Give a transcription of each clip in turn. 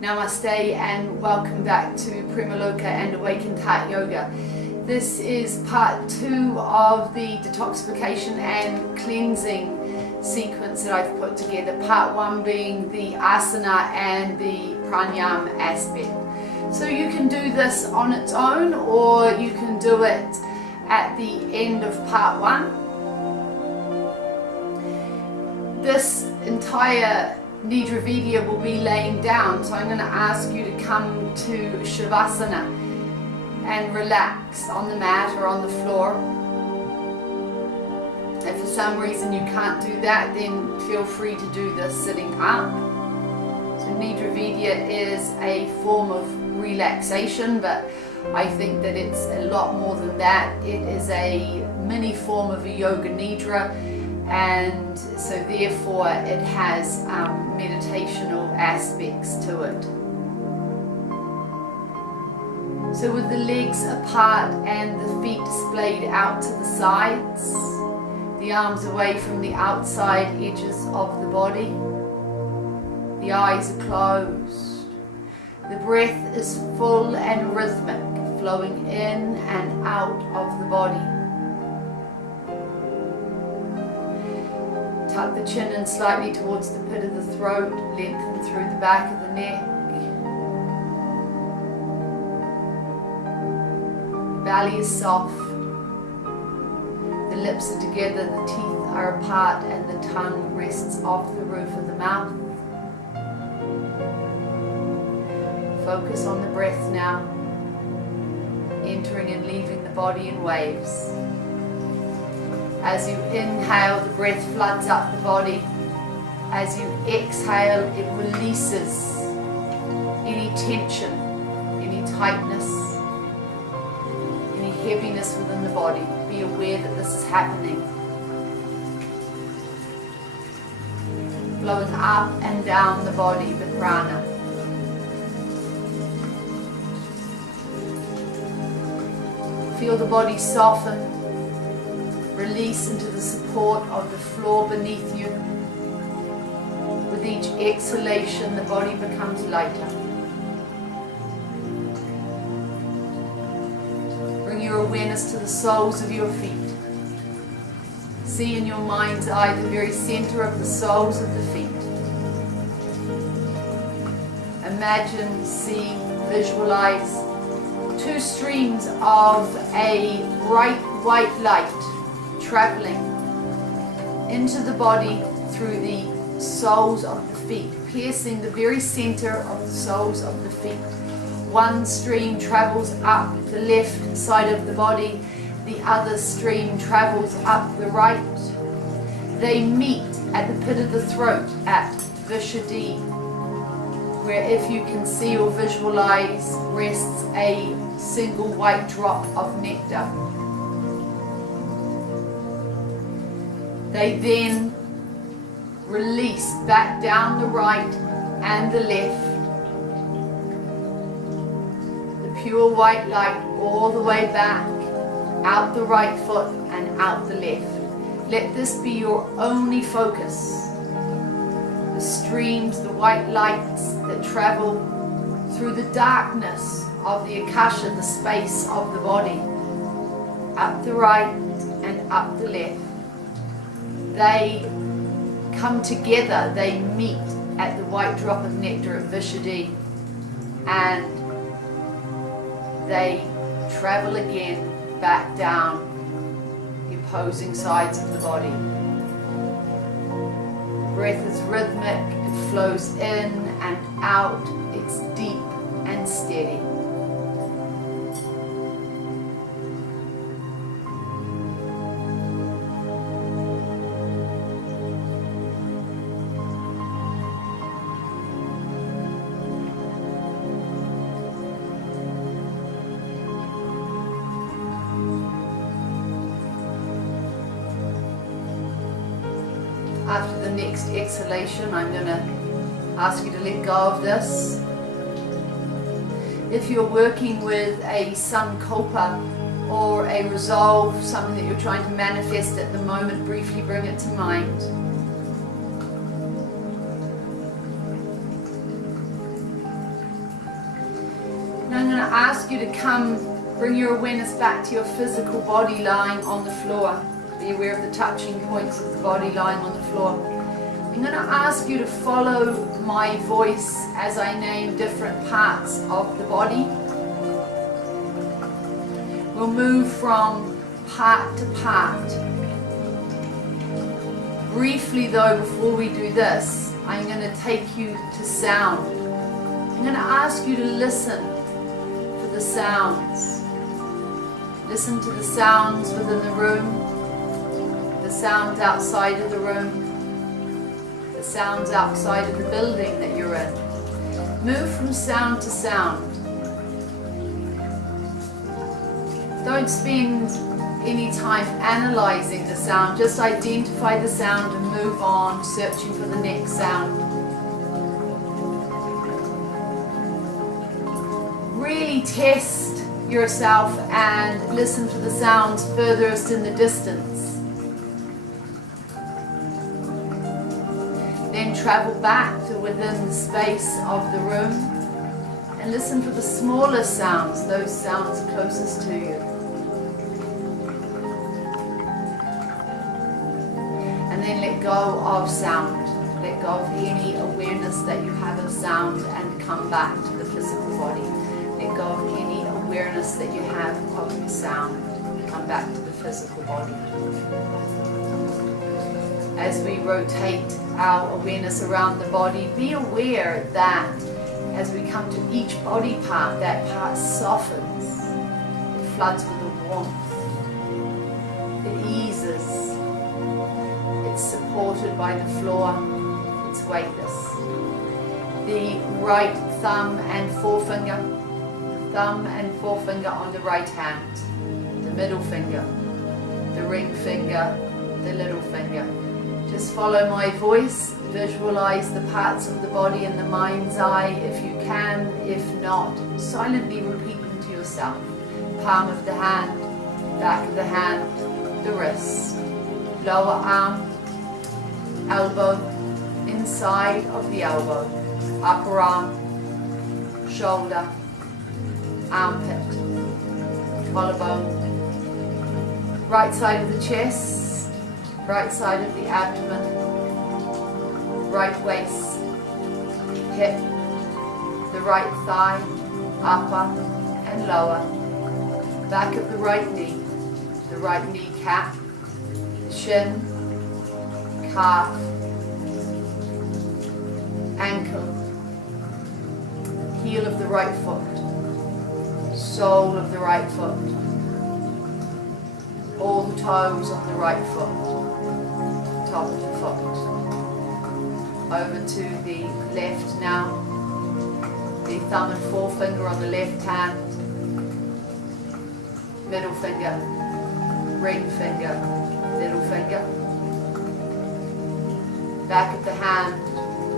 Namaste and welcome back to Premaloka and Awakened Heart Yoga. This is part 2 of the detoxification and cleansing sequence that I've put together. Part 1 being the asana and the pranayama aspect. So you can do this on its own or you can do it at the end of part 1. This entire Nidra Vidta will be laying down, so I'm going to ask you to come to Shavasana and relax on the mat or on the floor. If for some reason you can't do that, then feel free to do this sitting up. So Nidra Vidta is a form of relaxation, but I think that it's a lot more than that. It is a mini form of a yoga nidra, and so therefore it has meditational aspects to it. So with the legs apart and the feet displayed out to the sides, the arms away from the outside edges of the body, the eyes are closed. The breath is full and rhythmic, flowing in and out of the body. Tuck the chin in slightly towards the pit of the throat, lengthen through the back of the neck. The belly is soft. The lips are together, the teeth are apart, and the tongue rests off the roof of the mouth. Focus on the breath now, entering and leaving the body in waves. As you inhale, the breath floods up the body. As you exhale, it releases any tension, any tightness, any heaviness within the body. Be aware that this is happening. Flowing up and down the body, the prana. Feel the body soften, release into the support of the floor beneath you. With each exhalation, the body becomes lighter. Bring your awareness to the soles of your feet. See in your mind's eye the very center of the soles of the feet. Imagine, see, visualize 2 streams of a bright white light traveling into the body through the soles of the feet, piercing the very center of the soles of the feet. One stream travels up the left side of the body, the other stream travels up the right. They meet at the pit of the throat at Vishuddhi, where, if you can see or visualize, rests a single white drop of nectar. They then release back down the right and the left. The pure white light all the way back, out the right foot and out the left. Let this be your only focus. The streams, the white lights that travel through the darkness of the akasha, the space of the body, up the right and up the left. They come together, they meet at the white drop of nectar at Vishuddhi, and they travel again back down the opposing sides of the body. The breath is rhythmic, it flows in and out, it's deep and steady. After the next exhalation, I'm going to ask you to let go of this. If you're working with a sankalpa or a resolve, something that you're trying to manifest at the moment, briefly bring it to mind. going to ask you to bring your awareness back to your physical body lying on the floor. Be aware of the touching points of the body lying on the floor. I'm going to ask you to follow my voice as I name different parts of the body. We'll move from part to part. Briefly though, before we do this, I'm going to take you to sound. I'm going to ask you to listen for the sounds. Listen to the sounds within the room, the sounds outside of the room, the sounds outside of the building that you're in. Move from sound to sound. Don't spend any time analyzing the sound, just identify the sound and move on, searching for the next sound. Really test yourself and listen for the sounds furthest in the distance. Then travel back to within the space of the room and listen for the smaller sounds, those sounds closest to you. And then let go of sound. Let go of any awareness that you have of sound and come back to the physical body. Let go of any awareness that you have of sound. Come back to the physical body. As we rotate our awareness around the body, be aware that as we come to each body part, that part softens. It floods with a warmth. It eases. It's supported by the floor. It's weightless. The right thumb and forefinger. The thumb and forefinger on the right hand. The middle finger. The ring finger. The little finger. Just follow my voice. Visualize the parts of the body in the mind's eye if you can. If not, silently repeat them to yourself. Palm of the hand. Back of the hand. The wrist. Lower arm. Elbow, inside of the elbow, upper arm, shoulder, armpit, collarbone, right side of the chest, right side of the abdomen, right waist, hip, the right thigh, upper and lower, back of the right kneecap, shin, calf, ankle, heel of the right foot, sole of the right foot, all the toes on the right foot, top of the foot, over to the left now, the thumb and forefinger on the left hand, middle finger, ring finger, little finger, back of the hand,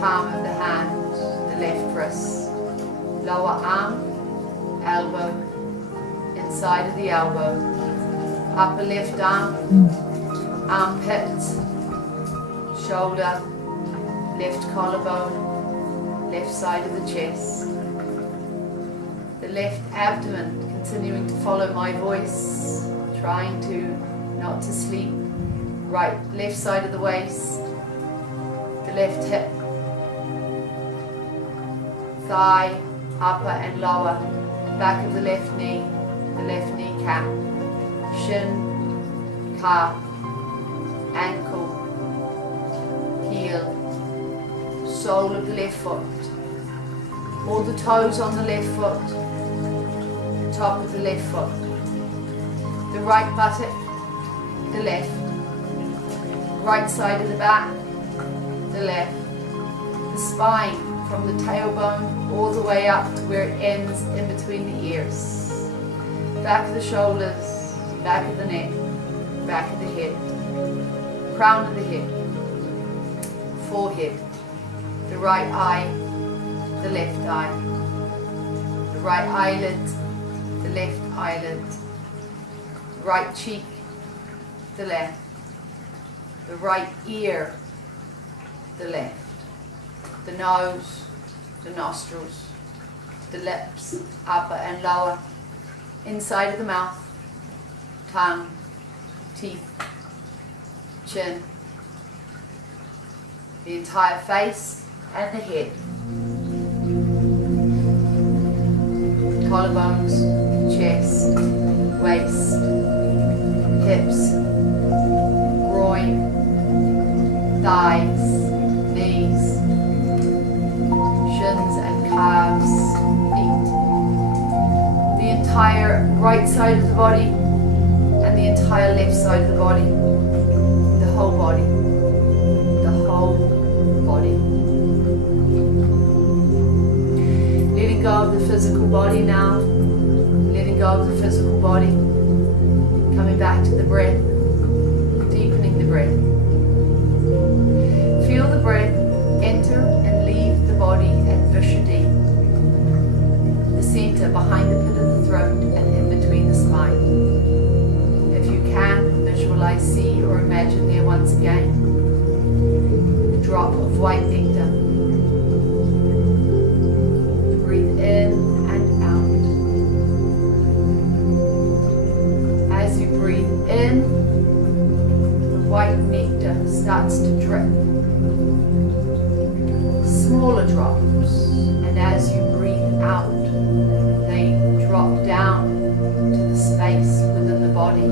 palm of the hand, the left wrist, lower arm, elbow, inside of the elbow, upper left arm, armpit, shoulder, left collarbone, left side of the chest, the left abdomen, continuing to follow my voice, trying to not to sleep, right, left side of the waist, the left hip, thigh, upper and lower, back of the left kneecap, shin, calf, ankle, heel, sole of the left foot, all the toes on the left foot, top of the left foot, the right buttock, the left, right side of the back, the left, the spine from the tailbone all the way up to where it ends in between the ears, back of the shoulders, back of the neck, back of the head, crown of the head, forehead, the right eye, the left eye, the right eyelid, the left eyelid, right cheek, the left, the right ear, the left, the nose, the nostrils, the lips, upper and lower, inside of the mouth, tongue, teeth, chin, the entire face and the head, collarbones, chest, waist, hips, groin, thighs, knees, shins and calves, feet, the entire right side of the body and the entire left side of the body, the whole body, the whole body. Letting go of the physical body now, letting go of the physical body, coming back to the breath, deepening the breath. Feel the breath enter and leave the body at Vishuddhi, the center behind the pit of the throat and in between the spine. If you can, visualize, see or imagine there once again a drop of white nectar. Breathe in and out. As you breathe in, the white nectar starts to drip. Smaller drops, and as you breathe out, they drop down to the space within the body.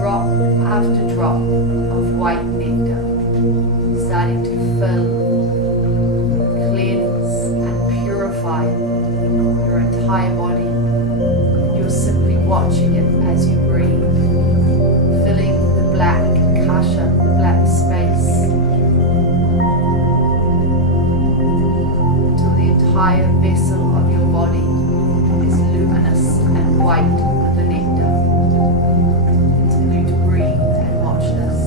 Drop after drop of white nectar, starting to fill, cleanse and purify your entire body. You're simply watching it as you breathe, filling the black kasha, the black space, entire vessel of your body is luminous and white with the nectar. Continue to breathe and watch this.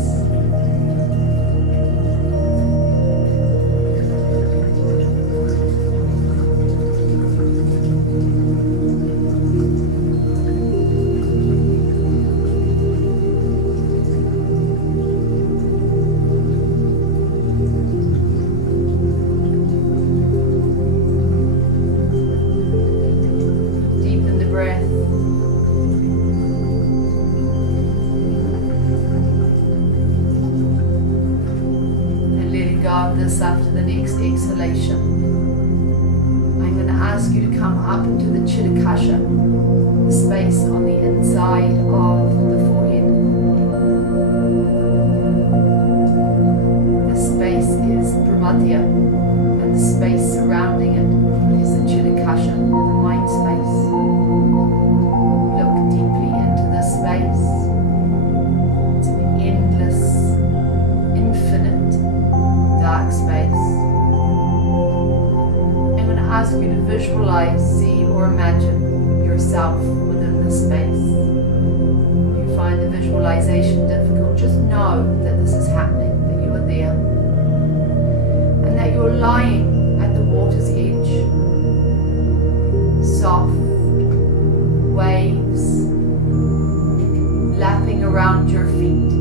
This after the next exhalation. I'm going to ask you to come up into the Chitakasha, the space on the inside of the forehead. This space is Pramadya, and the space surrounding it is the Chitakasha, the mind space. Look deeply into this space. It's an endless, infinite, dark space. I'm going to ask you to visualize, see or imagine yourself within this space. If you find the visualization difficult, just know that this is happening, that you are there, and that you're lying at the water's edge. Soft waves lapping around your feet.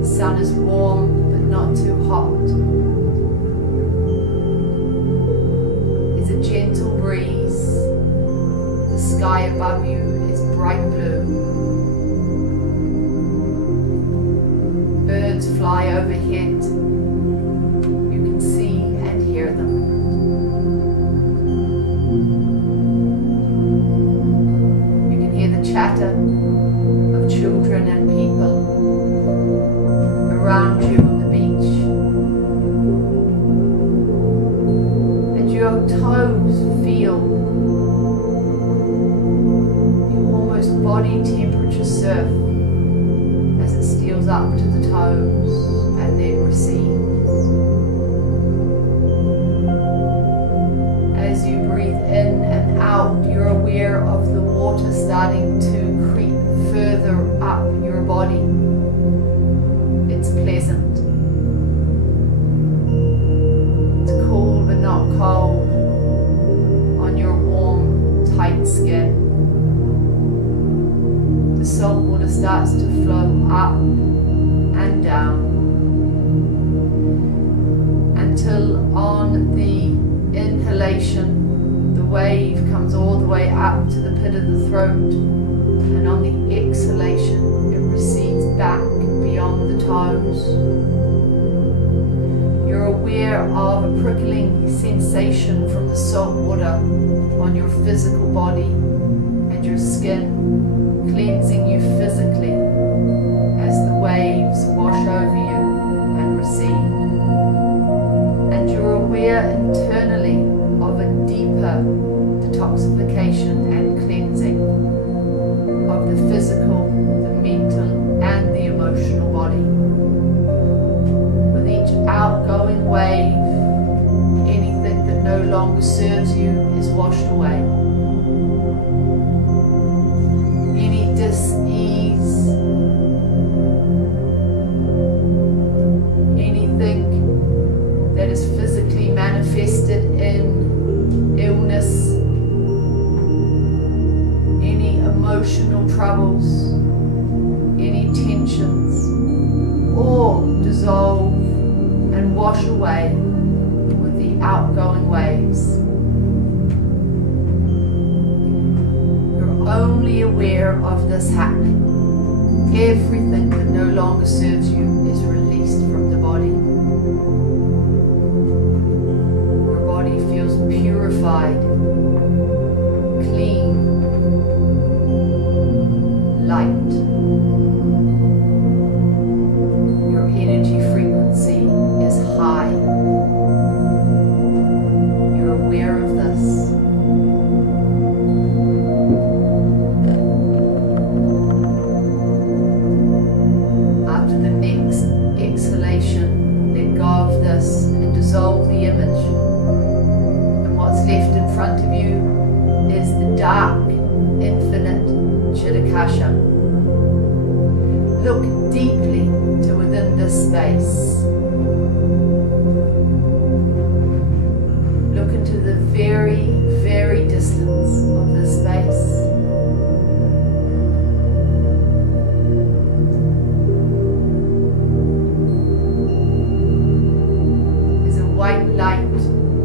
The sun is warm but not too hot. There's a gentle breeze. The sky above you is bright blue. Birds fly overhead. You can see and hear them. You can hear the chatter of children and people around you on the beach, and your toes feel On the inhalation, the wave comes all the way up to the pit of the throat, and on the exhalation, it recedes back beyond the toes. You're aware of a prickling sensation from the salt water on your physical body and your skin, cleansing you physically as the waves wash over you and recede. And you're aware internally of a deeper detoxification and cleansing of the physical, the mental, and the emotional body. With each outgoing wave, anything that no longer serves you is washed away. Any dis-ease, anything that is physically manifested in illness, any emotional troubles, any tensions, all dissolve and wash away with the outgoing waves. You're only aware of this happening. Everything that no longer serves you is released from the body. Your body feels purified, clean, light. Your energy frequency is high. You're aware of this. After the next exhalation, let go of this and dissolve the image. And what's left in front of you is the dark, infinite Chitakasha. Look deeply to within this space. Look into the very, very distance of this space. There's a white light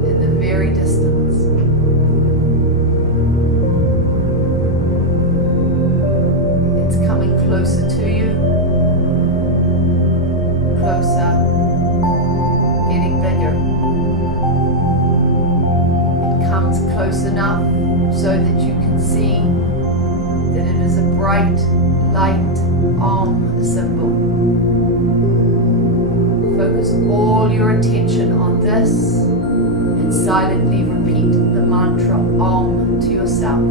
in the very distance. Closer to you, closer, getting bigger. It comes close enough so that you can see that it is a bright light Om symbol. Focus all your attention on this and silently repeat the mantra Om to yourself.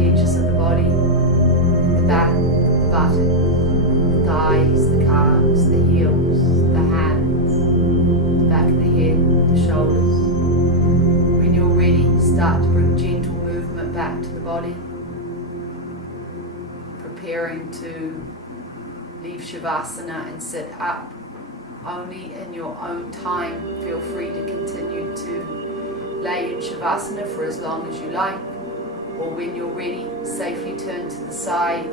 edges of the body, the back, the buttock, the thighs, the calves, the heels, the hands, the back of the head, the shoulders. When you're ready, start to bring gentle movement back to the body, preparing to leave Shavasana and sit up only in your own time. Feel free to continue to lay in Shavasana for as long as you like, or when you're ready, safely turn to the side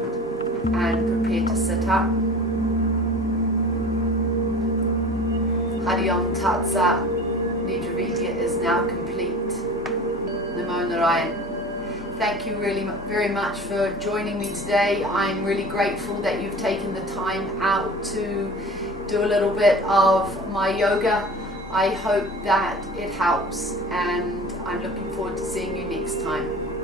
and prepare to sit up. Hari Om Tat Sat, Nidra Vidta is now complete. Namo Narayan. Thank you really very much for joining me today. I'm really grateful that you've taken the time out to do a little bit of my yoga. I hope that it helps, and I'm looking forward to seeing you next time.